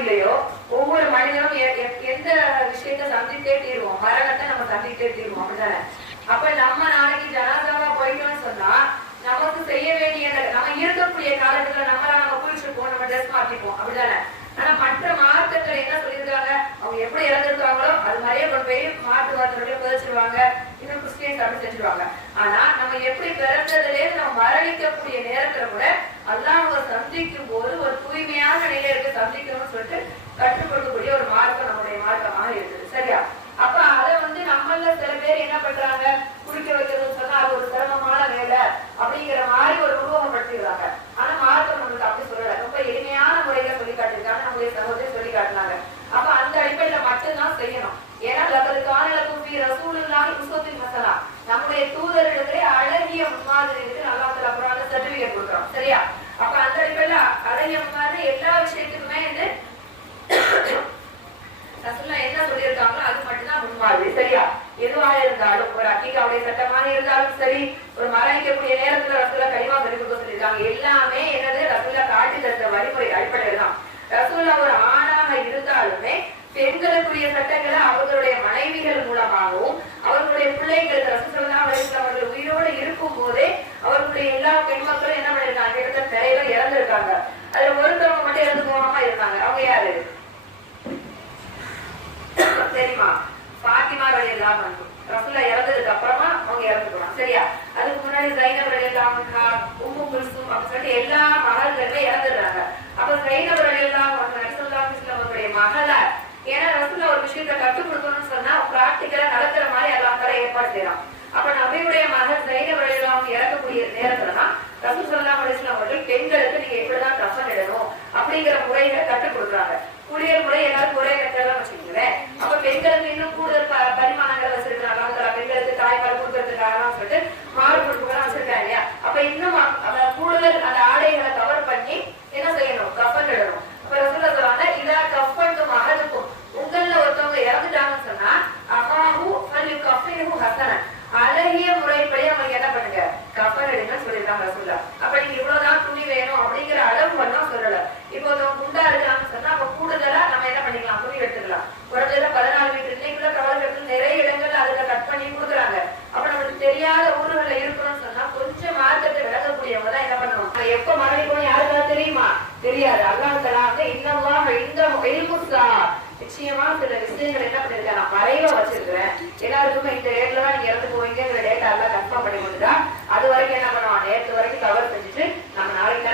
இல்லையோ ஒவ்வொரு மனிதனும் எந்த விஷயத்த சந்தித்தே தீருவோம், மரணத்தை நம்ம சந்தித்தே தீருவோம், அப்படிதானே? அப்ப நம்ம நாளைக்கு ஜனாதாவா போயிட்டோம்னு சொன்னா நமக்கு செய்ய வேண்டிய நம்ம இருக்கக்கூடிய காலத்துல நம்ம குளிச்சிருப்போம், நம்ம ட்ரெஸ் மாத்திப்போம், அப்படிதானே? ஆனா மற்ற மார்க்கத்துல என்ன சொல்லியிருக்காங்க, அவங்க எப்படி இறந்துருக்காங்களோ அது மாதிரியே கொண்டு போய் மாட்டு வாசல்ல புதைச்சிருவாங்க, இன்னும் கிறிஸ்டியன்ஸ் அப்படி செஞ்சிருவாங்க. ஆனா நம்ம எப்படி பிறந்ததுலேயே நம்ம மரணிக்கக்கூடிய நேரத்துல கூட அல்லாஹ்வை சந்திக்கும் போது ஒரு தூய்மையான நிலையிற்கு சந்திக்கணும்னு சொல்லிட்டு கற்றுக் கொடுக்கக்கூடிய ஒரு மார்க்கம் நம்முடைய மார்க்கமாக இருக்குது. சரியா? அப்ப அதை நம்மள சில பேர் என்ன பண்றாங்க, குளிக்க வைக்கிறதுன்னு சொன்னா அது ஒரு சிரமமான வேலை அப்படிங்கிற மாதிரி ஒரு உருவகப்படுத்திடுறாங்க. ஆனா மார்க்கம் நம்மளுக்கு அப்படி சொல்லல, ரொம்ப எளிமையான முறையில சொல்லி காட்டிருக்காங்க, நம்முடைய சகோதரி சொல்லி காட்டினாங்க. அப்ப அந்த அடிப்படையில மட்டும்தான் செய்யணும். ஏன்னா நம்முடைய தூதரிடத்திலே அழகிய முன்மாதிரி இருக்கு, நல்லா அப்புறம் சர்டிபிகேட் கொடுக்குறோம். சரியா? அப்ப அந்த அடிப்படையில அழகிய முன்மாதிரி எல்லா விஷயத்துக்குமே என்ன சொல்லியிருக்காங்களோ அது மட்டும்தான் முன்மாதிரி. சரியா? எதுவா இருந்தாலும் ஒரு அக்கீகாவுடைய சட்டமாக இருந்தாலும் சரி, ஒரு மரணிக்கக்கூடிய நேரத்துல ரசூலா கலிமா சொல்லி கொடுக்க சொல்லியிருக்காங்க. எல்லாமே என்னது ரசூலா காட்டி தந்த வழிமுறை அடிப்படையில் தான். ரசூலா ஒரு ஆணாக இருந்தாலுமே பெண்களுக்குரிய சட்டங்களை அவர்களுடைய மனைவிகள் மூலமாகவும் அவர்களுடைய பிள்ளைகளுக்கு ரசூலுல்லாஹி அவர்கள் உயிரோடு இருக்கும் போதே அவர்களுடைய எல்லா பெண் மக்களும் என்ன பண்ணிருக்காங்க, கிட்டத்தட்ட நிறைய இறந்திருக்காங்க. அதுல ஒருத்தவங்க மட்டும் இறந்து போகாம இருக்காங்க. அவங்க யாரு தெரியுமா? பாத்திமா ரலியல்லாஹு அன்ஹா. ரசூலா இறந்ததுக்கு அப்புறமா அவங்க இறந்துருவாங்க. சரியா? அதுக்கு முன்னாடி ஜைனப் ரலியல்லாஹு அன்ஹா, உம்மு குல்சூம் அப்படின்னு சொல்லிட்டு எல்லா மகள்களுமே இறந்துடுறாங்க. அப்ப ஜைனப் ரலியல்லாஹு அன்ஹா ரசூலுல்லாஹி அவர்களுடைய மகளார். ஏன்னா ரசூலா ஒரு விஷயத்த கற்றுக் கொடுக்கணும்னு சொன்னா பிராக்டிக்கலா நடக்கிற மாதிரி அல்லாஹ் தஆலா ஏற்பாடு செய்யறான். அப்ப நபியுடைய மகள் ஜைனப் ரலியல்லாஹு அன்ஹா இறக்கக்கூடிய நேரத்துலதான் ரசூல் ஸல்லல்லாஹு அலைஹி வஸல்லம் அவர்கள் பெண்களுக்கு நீங்க எப்படிதான் கஃன் இடணும் அப்படிங்கிற முறைகளை கற்றுக் கொடுக்குறாங்க. குளியல் முறை எல்லாரும் ஒரே கட்டதான் வச்சுக்கோங்களேன். அப்ப பெண்களுக்கு இன்னும் கூடுதல் பரிமாணங்களை வச்சிருக்காங்க. பெண்களுக்கு தாய்ப்பால் கொடுக்கறதுக்காக சொல்லிட்டு மாறு பொறுப்புகள்லாம் வச்சிருக்காங்க இல்லையா? அப்ப இன்னும் கூடுதல் அந்த ஆடைகளை கவர் பண்ணி என்ன செய்யணும், கஃன் இடணும். அப்ப ரசூலா சொல்றாங்க, இதா கஃபன்தும் அஹதுக்கும், உங்கள ஒருத்தவங்க இறந்துட்டாங்கன்னு சொன்னா அஹாஹு ஃபல்யுகஃபிஹு ஹஸனன், அழகிய முறைப்படி அவங்க என்ன பண்ணுங்க, கஃன் எடுங்கன்னு சொல்லியிருக்காங்க ரசூலா. அப்ப நீங்க இவ்வளவுதான் துணி வேணும் அப்படிங்கிற அளவு எல்லாம் சொல்லல. இப்போ குண்டா இருக்காங்கன்னு சொன்னா அப்ப கூடுதலா நம்ம என்ன பண்ணிக்கலாம், துணி எடுத்துக்கலாம். குறைஞ்சதுல 14 மீட்டர் இன்னைக்குள்ள கவலைகள் நிறைய இடங்கள்ல அதுல கட் பண்ணி கொடுக்குறாங்க. அப்ப நம்மளுக்கு தெரியாத ஊர்கள்ல இருக்கணும்னு சொன்னா கொஞ்சம் மார்க்கத்தை விளக்கக்கூடியவங்க தான் என்ன பண்ணணும். எப்ப மரணிக்கணும் யாருக்காவது தெரியுமா? தெரியாது. அல்லாஹ் தஆலா இன்னல்லாஹ இன்தஹு இல்முஸ்ஸா, நிச்சயமா சில விஷயங்கள் என்ன பண்ணிருக்கேன், நான் மறைவா வச்சிருக்கிறேன். எல்லாருக்குமே இந்த டேட்ல தான் நீங்க இறந்து போவீங்கிற டேட்டா எல்லாம் கன்ஃபார்ம் பண்ணி கொடுத்தா அது வரைக்கும் என்ன பண்ணுவான், நேற்று வரைக்கும் கவர் செஞ்சுட்டு நம்ம நாளைக்கு